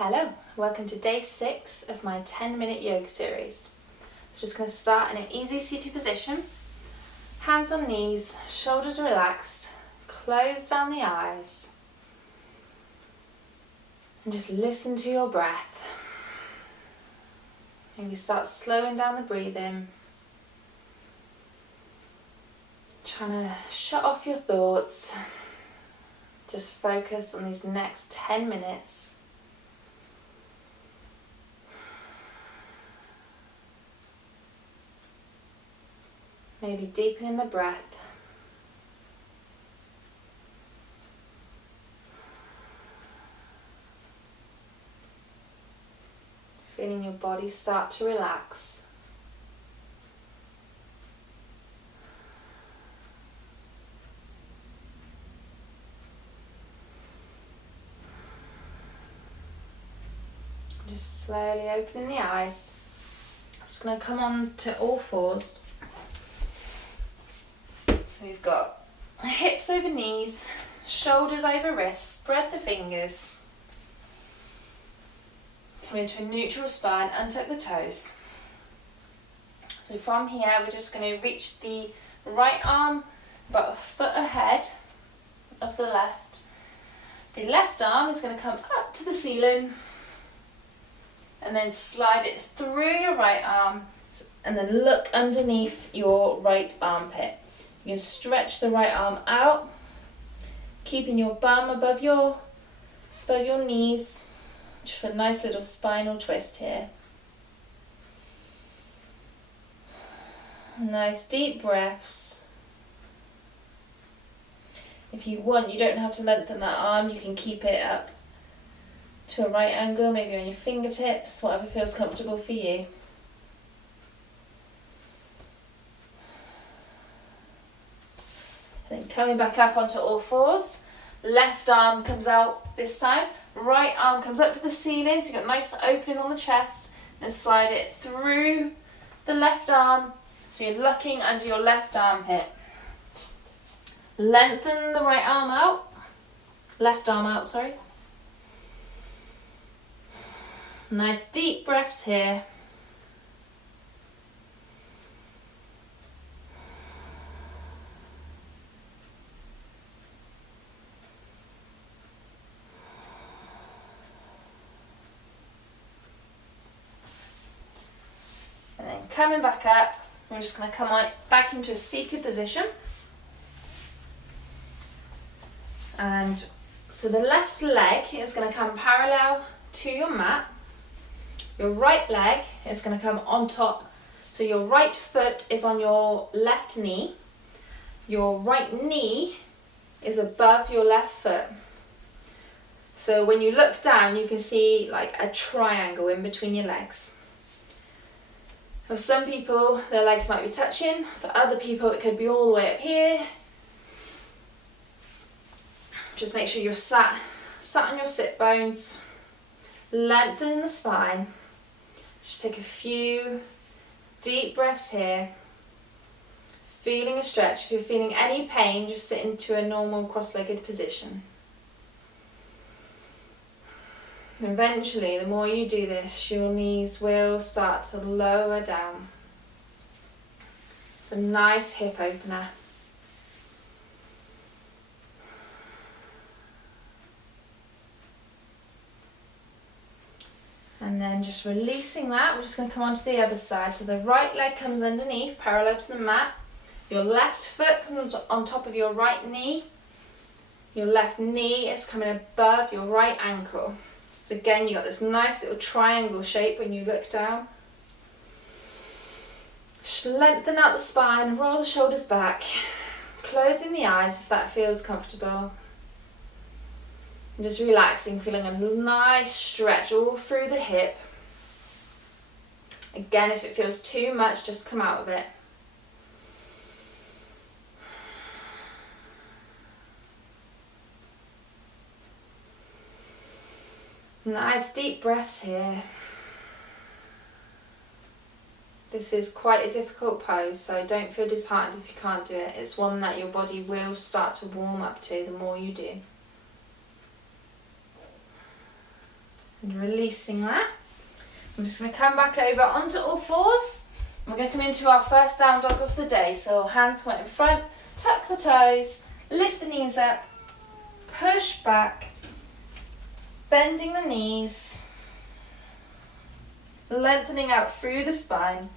Hello, welcome to day 6 of my 10-minute yoga series. So just going to start in an easy seated position, hands on knees, shoulders relaxed, close down the eyes and just listen to your breath. Maybe start slowing down the breathing, trying to shut off your thoughts. Just focus on these next 10 minutes. Maybe deepening the breath. Feeling your body start to relax. Just slowly opening the eyes. I'm just going to come on to all fours. So we've got hips over knees, shoulders over wrists, spread the fingers. Come into a neutral spine, untuck the toes. So from here we're just going to reach the right arm about a foot ahead of the left. The left arm is going to come up to the ceiling and then slide it through your right arm and then look underneath your right armpit. You can stretch the right arm out, keeping your bum above your knees, just for a nice little spinal twist here. Nice deep breaths. If you want, you don't have to lengthen that arm, you can keep it up to a right angle, maybe on your fingertips, whatever feels comfortable for you. And then coming back up onto all fours, left arm comes out this time, right arm comes up to the ceiling, so you've got a nice opening on the chest, and slide it through the left arm, so you're looking under your left armpit. Lengthen the right arm out, left arm out, sorry. Nice deep breaths here. And then coming back up, we're just going to come back into a seated position. And so the left leg is going to come parallel to your mat. Your right leg is going to come on top. So your right foot is on your left knee. Your right knee is above your left foot. So when you look down, you can see like a triangle in between your legs. For some people, their legs might be touching. For other people, it could be all the way up here. Just make sure you're sat on your sit bones. Lengthen the spine. Just take a few deep breaths here. Feeling a stretch. If you're feeling any pain, just sit into a normal cross-legged position. And eventually, the more you do this, your knees will start to lower down. It's a nice hip opener. And then just releasing that, we're just going to come onto the other side. So the right leg comes underneath, parallel to the mat. Your left foot comes on top of your right knee. Your left knee is coming above your right ankle. So again, you've got this nice little triangle shape when you look down. Lengthen out the spine, roll the shoulders back. Closing the eyes if that feels comfortable. And just relaxing, feeling a nice stretch all through the hip. Again, if it feels too much, just come out of it. Nice deep breaths here. This is quite a difficult pose, so don't feel disheartened if you can't do it. It's one that your body will start to warm up to the more you do. And releasing that. I'm just going to come back over onto all fours. We're going to come into our first down dog of the day. So hands went in front, tuck the toes, lift the knees up, push back, bending the knees, lengthening out through the spine.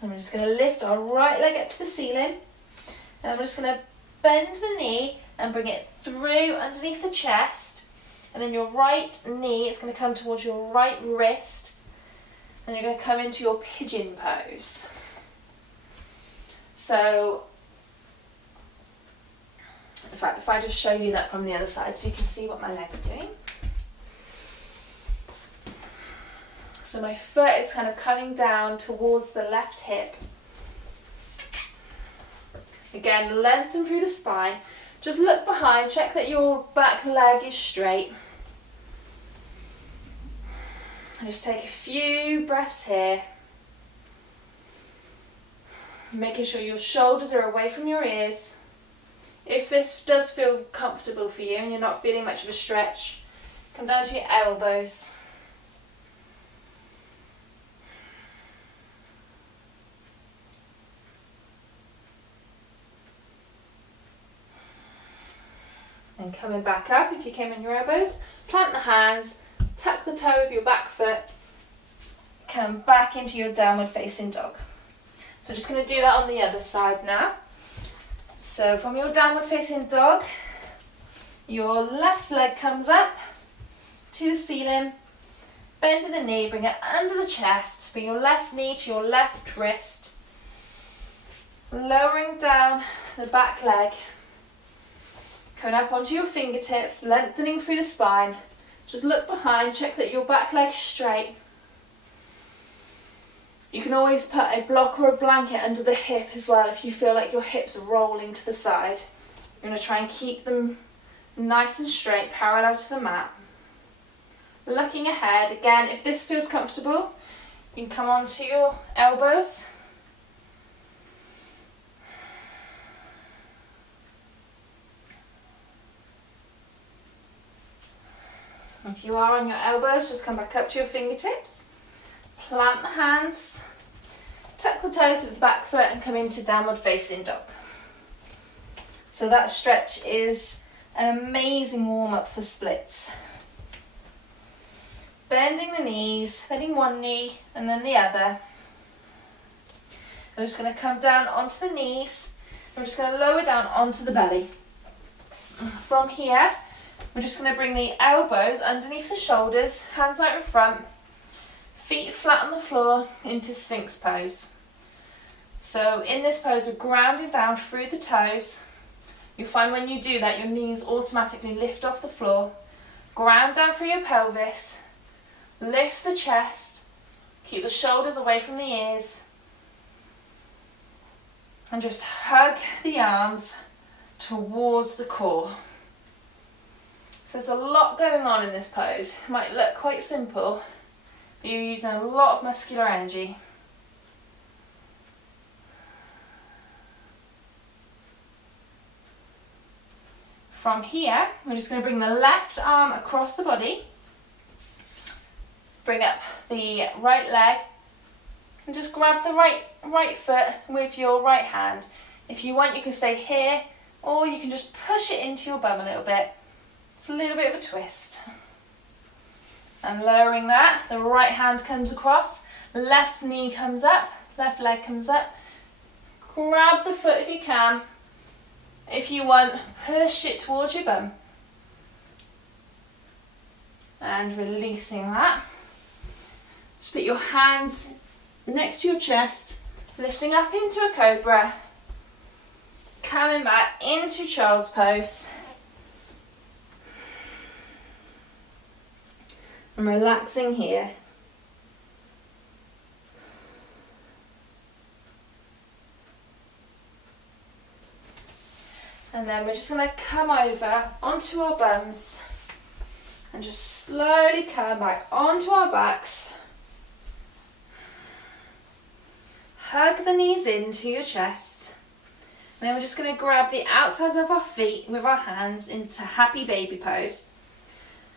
And we're just going to lift our right leg up to the ceiling. And we're just going to bend the knee and bring it through underneath the chest. And then your right knee is going to come towards your right wrist. And you're going to come into your pigeon pose. So, in fact, if I just show you that from the other side so you can see what my leg's doing. So my foot is kind of coming down towards the left hip. Again, lengthen through the spine. Just look behind, check that your back leg is straight. And just take a few breaths here. Making sure your shoulders are away from your ears. If this does feel comfortable for you and you're not feeling much of a stretch, come down to your elbows. And coming back up, if you came on your elbows, plant the hands, tuck the toe of your back foot, come back into your downward facing dog. So we're just going to do that on the other side now. So from your downward facing dog, your left leg comes up to the ceiling, bend the knee, bring it under the chest, bring your left knee to your left wrist, lowering down the back leg, coming up onto your fingertips, lengthening through the spine. Just look behind, check that your back leg's straight. You can always put a block or a blanket under the hip as well if you feel like your hips are rolling to the side. You're going to try and keep them nice and straight, parallel to the mat. Looking ahead, again, if this feels comfortable, you can come onto your elbows. If you are on your elbows, just come back up to your fingertips. Plant the hands, tuck the toes of the back foot and come into downward facing dog. So that stretch is an amazing warm up for splits. Bending the knees, bending one knee and then the other. I'm just going to come down onto the knees. I'm just going to lower down onto the belly. From here, we're just going to bring the elbows underneath the shoulders, hands out in front, feet flat on the floor into Sphinx pose. So in this pose, we're grounding down through the toes. You'll find when you do that, your knees automatically lift off the floor. Ground down through your pelvis, lift the chest, keep the shoulders away from the ears, and just hug the arms towards the core. So there's a lot going on in this pose. It might look quite simple, but you're using a lot of muscular energy. From here, we're just going to bring the left arm across the body, bring up the right leg, and just grab the right foot with your right hand. If you want, you can stay here, or you can just push it into your bum a little bit. It's a little bit of a twist. And lowering that, the right hand comes across, left knee comes up, left leg comes up. Grab the foot if you can. If you want, push it towards your bum. And releasing that. Just put your hands next to your chest, lifting up into a cobra. Coming back into child's pose. And relaxing here. And then we're just going to come over onto our bums and just slowly come back onto our backs. hug the knees into your chest. And then we're just going to grab the outsides of our feet with our hands into happy baby pose.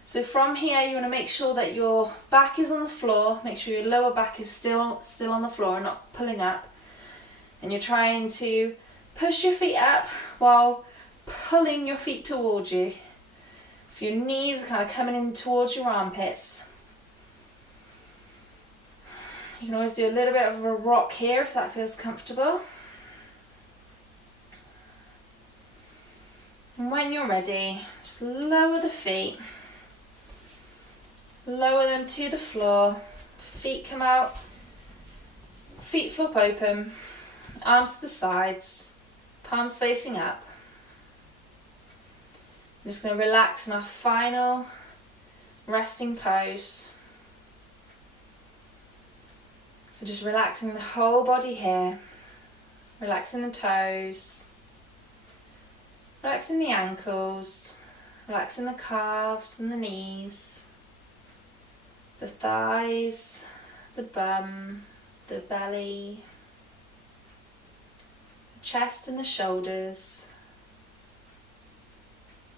So from here, you want to make sure that your back is on the floor. Make sure your lower back is still on the floor and not pulling up. And you're trying to push your feet up while pulling your feet towards you. So your knees are kind of coming in towards your armpits. You can always do a little bit of a rock here if that feels comfortable. And when you're ready, just lower the feet. Lower them to the floor. Feet come out. Feet flop open. Arms to the sides. Palms facing up. I'm just going to relax in our final resting pose. So just relaxing the whole body here. Relaxing the toes. Relaxing the ankles. Relaxing the calves and the knees. The thighs. The bum. The belly. The chest and the shoulders.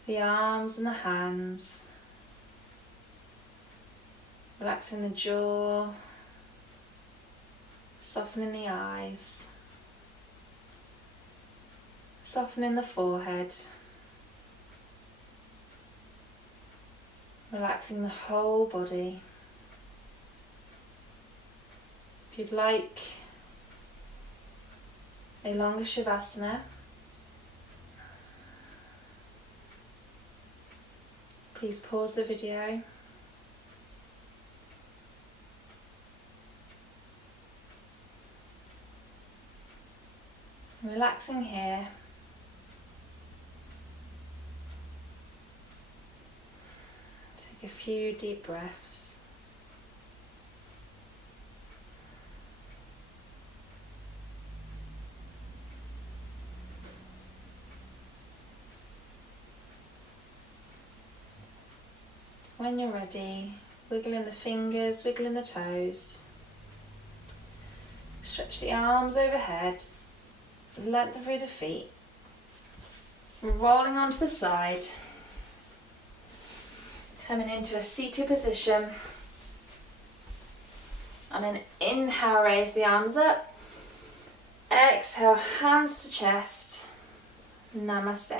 The arms and the hands. Relaxing the jaw. Softening the eyes. Softening the forehead. Relaxing the whole body. If you'd like a longer Shavasana, please pause the video. Relaxing here. Take a few deep breaths. When you're ready, wiggling the fingers, wiggling the toes. Stretch the arms overhead. Lengthen through the feet, rolling onto the side, coming into a seated position, and then inhale, raise the arms up, exhale, hands to chest, namaste.